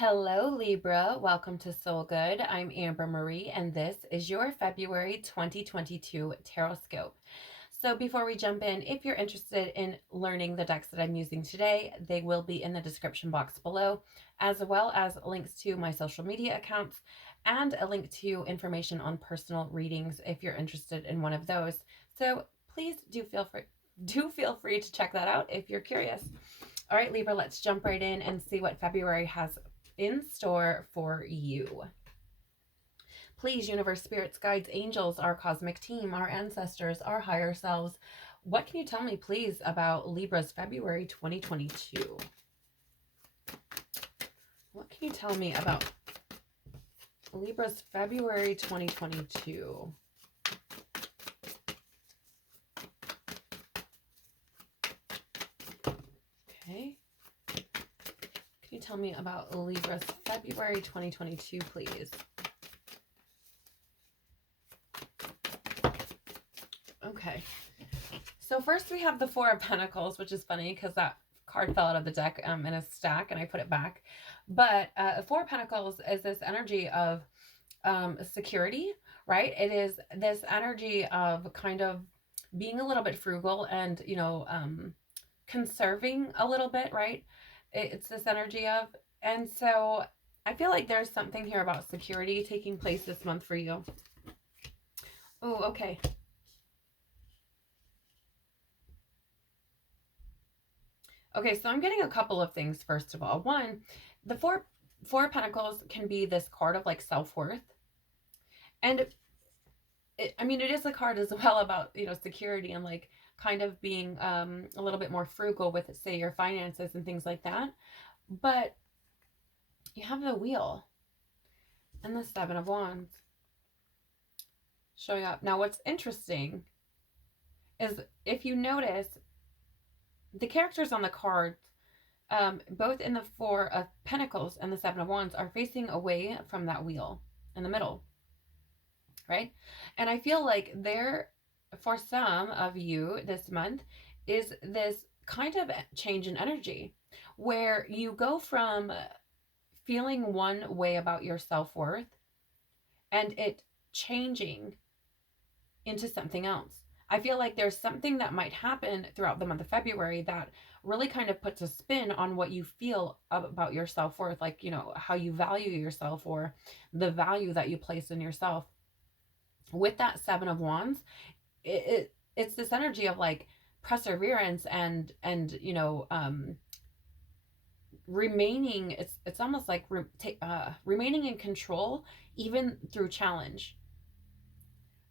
Hello, Libra. Welcome to Soul Good. I'm Amber Marie, and this is your February 2022 Tarotscope. So, before we jump in, if you're interested in learning the decks that I'm using today, they will be in the description box below, as well as links to my social media accounts and a link to information on personal readings if you're interested in one of those. So, please do feel free to check that out if you're curious. All right, Libra, let's jump right in and see what February has in store for you. Please, universe, spirits, guides, angels, our cosmic team, our ancestors, our higher selves, what can you tell me, please, about Libra's February 2022? What can you tell me about Libra's February 2022? Okay. Can you tell me about Libra's February 2022, please? Okay. So first we have the Four of Pentacles, which is funny because that card fell out of the deck in a stack and I put it back. But Four of Pentacles is this energy of security, right? It is this energy of kind of being a little bit frugal and, conserving a little bit, right? It's this energy of, and so I feel like there's something here about security taking place this month for you. Oh, okay. Okay, so I'm getting a couple of things, first of all. One, the Four of Pentacles can be this card of like self-worth. And it is a card as well about, security and like kind of being a little bit more frugal with, say, your finances and things like that. But you have the Wheel and the Seven of Wands showing up. Now, what's interesting is if you notice, the characters on the cards, both in the Four of Pentacles and the Seven of Wands, are facing away from that wheel in the middle, right? And I feel like for some of you this month, is this kind of change in energy where you go from feeling one way about your self-worth and it changing into something else. I feel like there's something that might happen throughout the month of February that really kind of puts a spin on what you feel about your self-worth, like, how you value yourself or the value that you place in yourself. With that Seven of Wands, it's this energy of like perseverance and remaining. It's almost like remaining in control even through challenge,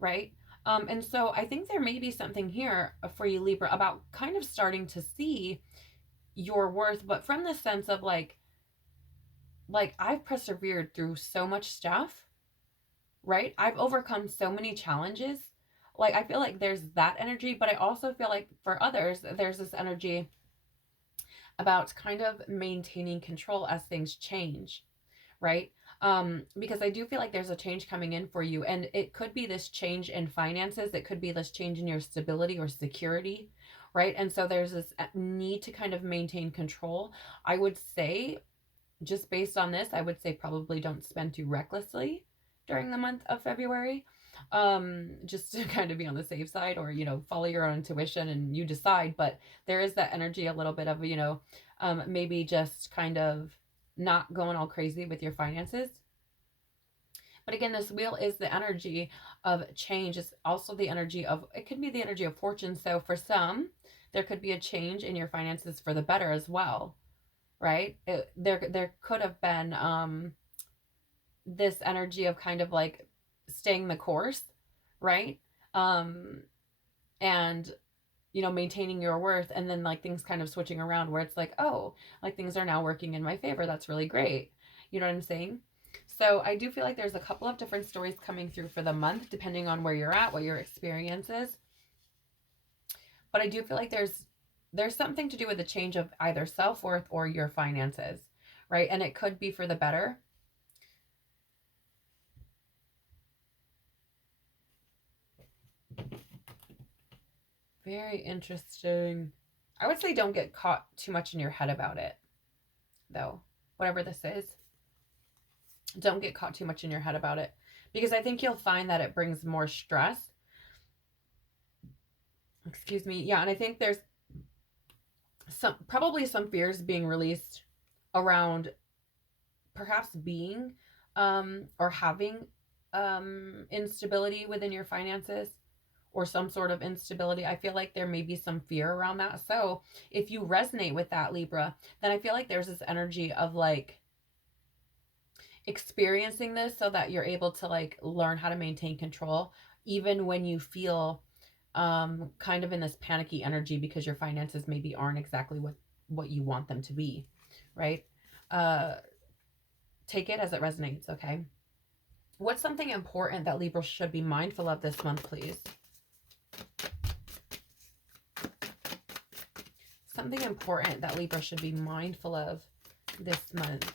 right? And so I think there may be something here for you, Libra, about kind of starting to see your worth, but from the sense of like I've persevered through so much stuff, right? I've overcome so many challenges. Like I feel like there's that energy, but I also feel like for others there's this energy about kind of maintaining control as things change, right? Because I do feel like there's a change coming in for you, and it could be this change in finances, it could be this change in your stability or security, right? And so there's this need to kind of maintain control. I would say, just based on this, I would say probably don't spend too recklessly during the month of February. Just to kind of be on the safe side, or follow your own intuition and you decide. But there is that energy a little bit of maybe just kind of not going all crazy with your finances. But again, this wheel is the energy of change. It's also the energy of, it could be the energy of fortune. So for some, there could be a change in your finances for the better as well, right? There could have been this energy of kind of like staying the course, right? And maintaining your worth, and then like things kind of switching around where it's like, oh, like things are now working in my favor. That's really great. You know what I'm saying? So I do feel like there's a couple of different stories coming through for the month, depending on where you're at, what your experience is. But I do feel like there's something to do with the change of either self-worth or your finances, right? And it could be for the better. Very interesting. I would say don't get caught too much in your head about it, though, whatever this is. Don't get caught too much in your head about it, because I think you'll find that it brings more stress. Excuse me. Yeah, and I think there's probably some fears being released around perhaps being or having instability within your finances, or some sort of instability. I feel like there may be some fear around that. So if you resonate with that, Libra, then I feel like there's this energy of like experiencing this so that you're able to like learn how to maintain control even when you feel kind of in this panicky energy because your finances maybe aren't exactly what you want them to be, right? uh Take it as it resonates, okay? What's something important that Libra should be mindful of this month, please? Something important that Libra should be mindful of this month.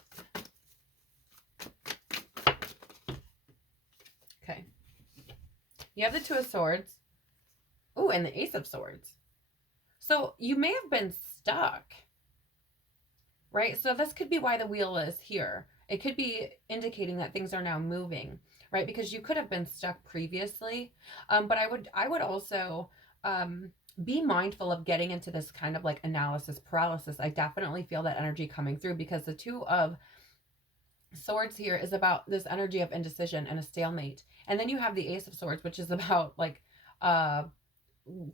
Okay. You have the Two of Swords. Oh, and the Ace of Swords. So you may have been stuck, right? So this could be why the wheel is here. It could be indicating that things are now moving, right? Because you could have been stuck previously. But I would also be mindful of getting into this kind of like analysis paralysis. I definitely feel that energy coming through, because the Two of Swords here is about this energy of indecision and a stalemate. And then you have the Ace of Swords, which is about like uh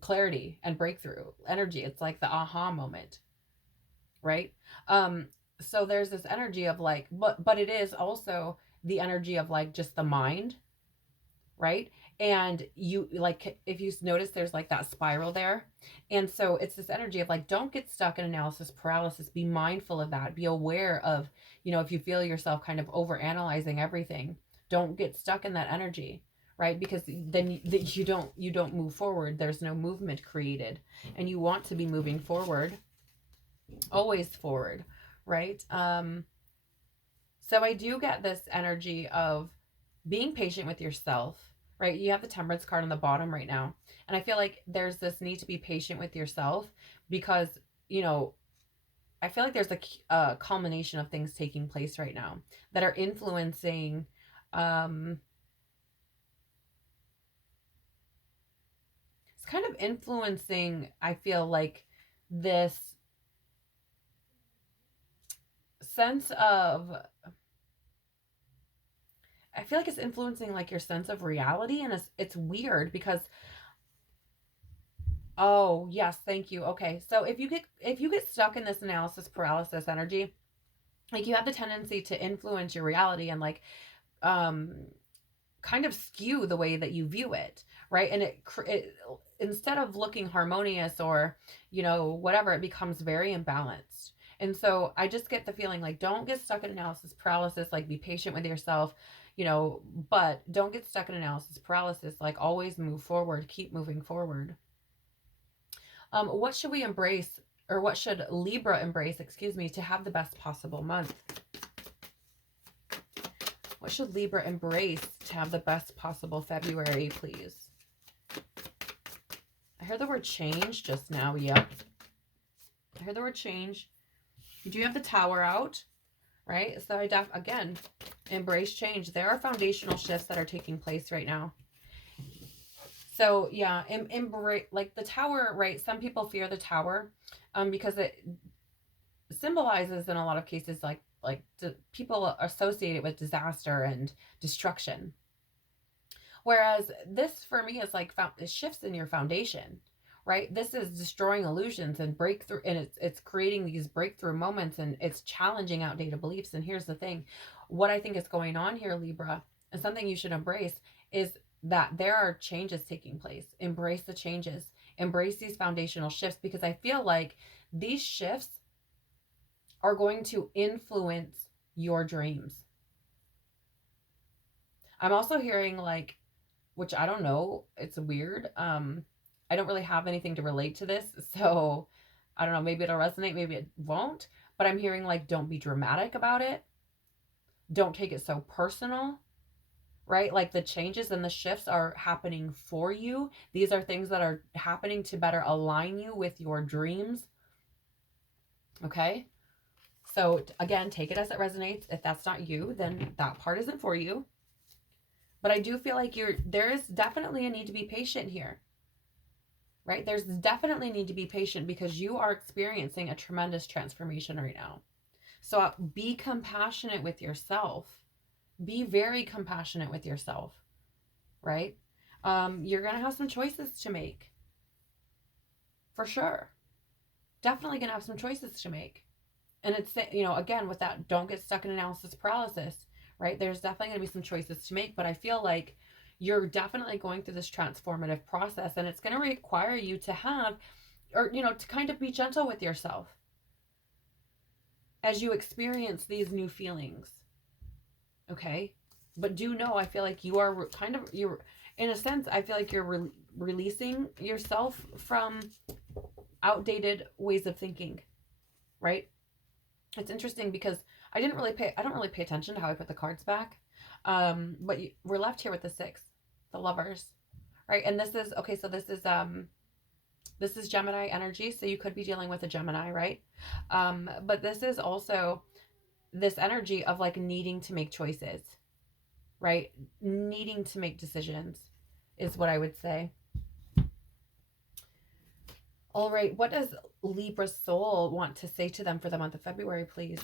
clarity and breakthrough energy. It's like the aha moment, right? So there's this energy of like, but it is also the energy of like just the mind, right? And you like, if you notice, there's like that spiral there. And so it's this energy of like, don't get stuck in analysis paralysis. Be mindful of that. Be aware of, if you feel yourself kind of over analyzing everything, don't get stuck in that energy, right? Because then you don't move forward. There's no movement created, and you want to be moving forward, always forward, right? So I do get this energy of being patient with yourself, right? You have the Temperance card on the bottom right now. And I feel like there's this need to be patient with yourself because, you know, I feel like there's a culmination of things taking place right now that are influencing, it's kind of influencing, I feel like, this sense of, I feel like it's influencing like your sense of reality. And it's weird because, oh, yes, thank you. Okay. So if you get stuck in this analysis paralysis energy, like you have the tendency to influence your reality and like um kind of skew the way that you view it, right? And it instead of looking harmonious or, whatever, it becomes very imbalanced. And so I just get the feeling like don't get stuck in analysis paralysis, like be patient with yourself, but don't get stuck in analysis paralysis, like always move forward, keep moving forward. What should we embrace, or what should Libra embrace, excuse me, to have the best possible month? What should Libra embrace to have the best possible February, please? I heard the word change just now. Yep. I heard the word change. You do have the Tower out, right? So again, embrace change. There are foundational shifts that are taking place right now. So yeah, embrace, like the Tower, right? Some people fear the Tower because it symbolizes in a lot of cases like people associate it with disaster and destruction. Whereas this for me is like shifts in your foundation, right? This is destroying illusions and breakthrough, and it's creating these breakthrough moments, and it's challenging outdated beliefs. And here's the thing, what I think is going on here, Libra, and something you should embrace is that there are changes taking place. Embrace the changes, embrace these foundational shifts, because I feel like these shifts are going to influence your dreams. I'm also hearing like, which I don't know, it's weird. I don't really have anything to relate to this, so I don't know, maybe it'll resonate, maybe it won't, but I'm hearing like don't be dramatic about it. Don't take it so personal, right? Like the changes and the shifts are happening for you. These are things that are happening to better align you with your dreams. Okay? So again, take it as it resonates. If that's not you, then that part isn't for you. But I do feel like there is definitely a need to be patient here, right? There's definitely a need to be patient because you are experiencing a tremendous transformation right now. So be compassionate with yourself. Be very compassionate with yourself, right? You're going to have some choices to make, for sure. Definitely going to have some choices to make. And it's, again, with that, don't get stuck in analysis paralysis, right? There's definitely going to be some choices to make, but I feel like you're definitely going through this transformative process, and it's going to require you to have, or, to kind of be gentle with yourself as you experience these new feelings. Okay. But do know, I feel like you are you're, in a sense, I feel like you're releasing yourself from outdated ways of thinking, right? It's interesting because I don't really pay attention to how I put the cards back. But we're left here with the 6, the Lovers, right? And this is, okay, so this is Gemini energy, so you could be dealing with a Gemini, right? But this is also this energy of like needing to make choices, right? Needing to make decisions is what I would say. All right, what does Libra soul want to say to them for the month of February, please?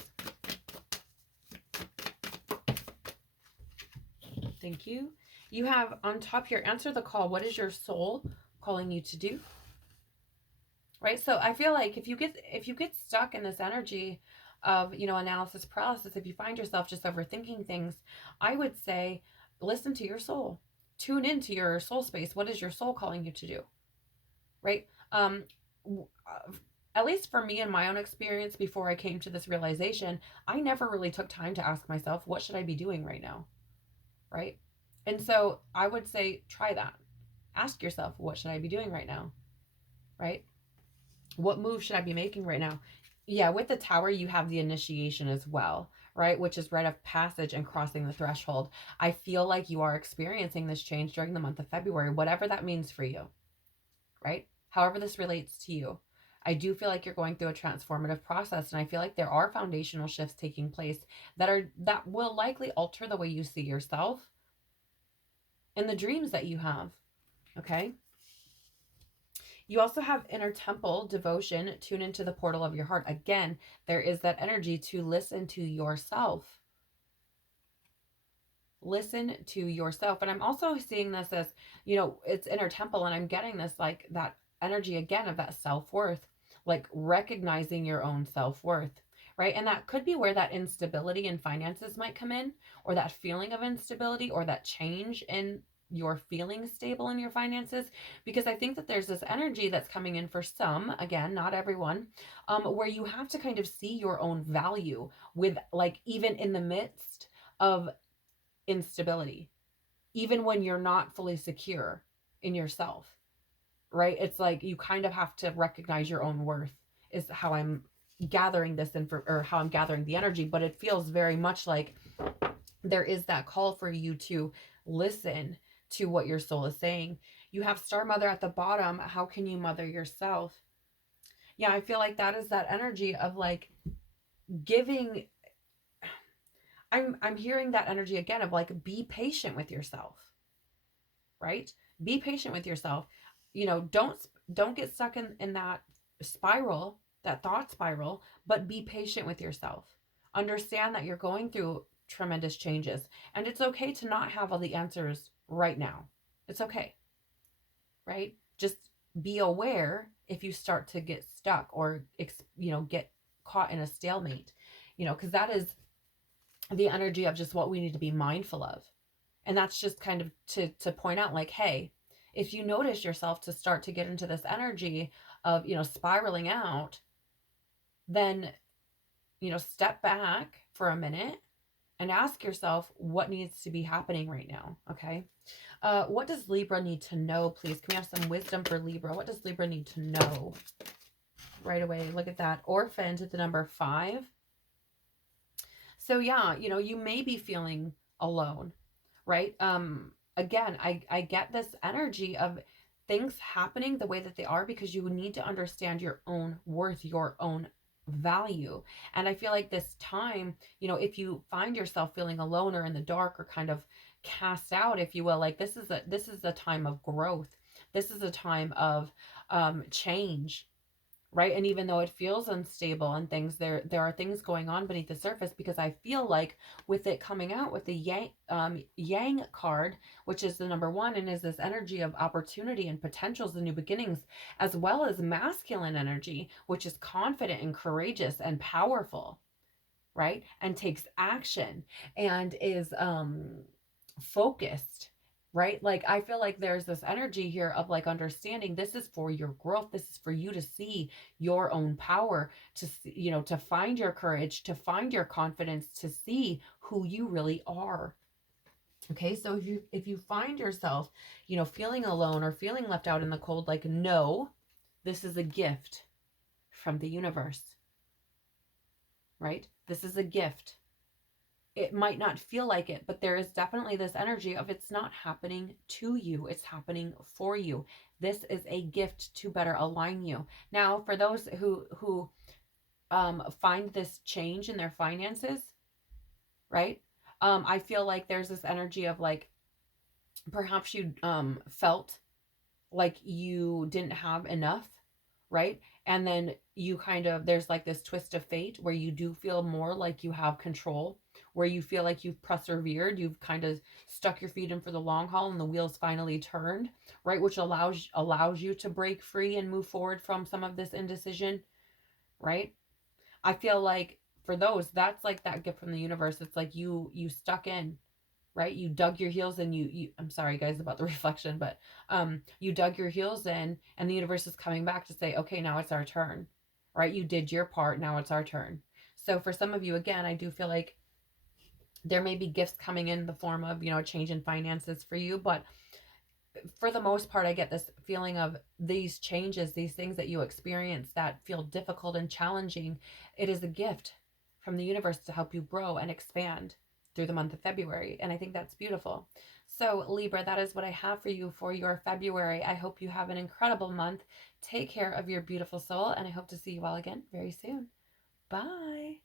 Thank you. You have on top here, answer the call. What is your soul calling you to do? Right? So I feel like if you get stuck in this energy of, analysis paralysis, if you find yourself just overthinking things, I would say listen to your soul. Tune into your soul space. What is your soul calling you to do? Right? At least for me in my own experience, before I came to this realization, I never really took time to ask myself, what should I be doing right now? Right? And so I would say, try that. Ask yourself, what should I be doing right now? Right? What move should I be making right now? Yeah, with the Tower, you have the initiation as well, right? Which is rite of passage and crossing the threshold. I feel like you are experiencing this change during the month of February, whatever that means for you, right? However this relates to you. I do feel like you're going through a transformative process, and I feel like there are foundational shifts taking place that will likely alter the way you see yourself and the dreams that you have, okay? You also have inner temple devotion, tune into the portal of your heart. Again, there is that energy to listen to yourself. Listen to yourself. And I'm also seeing this as, it's inner temple, and I'm getting this like that energy again of that self-worth, like recognizing your own self-worth, right? And that could be where that instability in finances might come in, or that feeling of instability, or that change in your feeling stable in your finances, because I think that there's this energy that's coming in for some, again, not everyone, where you have to kind of see your own value with, like, even in the midst of instability, even when you're not fully secure in yourself, right? It's like you kind of have to recognize your own worth, is how I'm gathering this or how I'm gathering the energy. But it feels very much like there is that call for you to listen to what your soul is saying. You have Star Mother at the bottom. How can you mother yourself? Yeah, I feel like that is that energy of like giving. I'm hearing that energy again of like, be patient with yourself, right? Be patient with yourself. Don't get stuck in that spiral, that thought spiral, but be patient with yourself. Understand that you're going through tremendous changes, and it's okay to not have all the answers right now. It's okay, right? Just be aware if you start to get stuck or get caught in a stalemate, because that is the energy of just what we need to be mindful of. And that's just kind of to point out, like, hey, if you notice yourself to start to get into this energy of, spiraling out, then, step back for a minute and ask yourself what needs to be happening right now. Okay. What does Libra need to know, please? Can we have some wisdom for Libra? What does Libra need to know? Right away. Look at that. Orphaned at the number 5. So yeah, you may be feeling alone, right? Again, I get this energy of things happening the way that they are because you need to understand your own worth, your own value. And I feel like this time, if you find yourself feeling alone or in the dark or kind of cast out, if you will, like this is a time of growth. This is a time of change, right? And even though it feels unstable and things, there are things going on beneath the surface, because I feel like with it coming out with the yang card, which is the number one, and is this energy of opportunity and potentials and new beginnings, as well as masculine energy, which is confident and courageous and powerful, right? And takes action and is focused, right? Like I feel like there's this energy here of like understanding this is for your growth. This is for you to see your own power, to see, to find your courage, to find your confidence, to see who you really are. Okay, so if you find yourself, feeling alone or feeling left out in the cold, like, no, this is a gift from the universe, right? This is a gift. It might not feel like it, but there is definitely this energy of it's not happening to you, it's happening for you. This is a gift to better align you. Now, for those who find this change in their finances, right? I feel like there's this energy of like perhaps you felt like you didn't have enough, right? And then you kind of, there's like this twist of fate where you do feel more like you have control, where you feel like you've persevered, you've kind of stuck your feet in for the long haul and the wheels finally turned, right? Which allows you to break free and move forward from some of this indecision, right? I feel like for those, that's like that gift from the universe. It's like you stuck in, right? You dug your heels in. You I'm sorry guys about the reflection, but you dug your heels in, and the universe is coming back to say, okay, now it's our turn, right? You did your part, now it's our turn. So for some of you, again, I do feel like there may be gifts coming in the form of, a change in finances for you, but for the most part, I get this feeling of these changes, these things that you experience that feel difficult and challenging. It is a gift from the universe to help you grow and expand through the month of February. And I think that's beautiful. So, Libra, that is what I have for you for your February. I hope you have an incredible month. Take care of your beautiful soul, and I hope to see you all again very soon. Bye.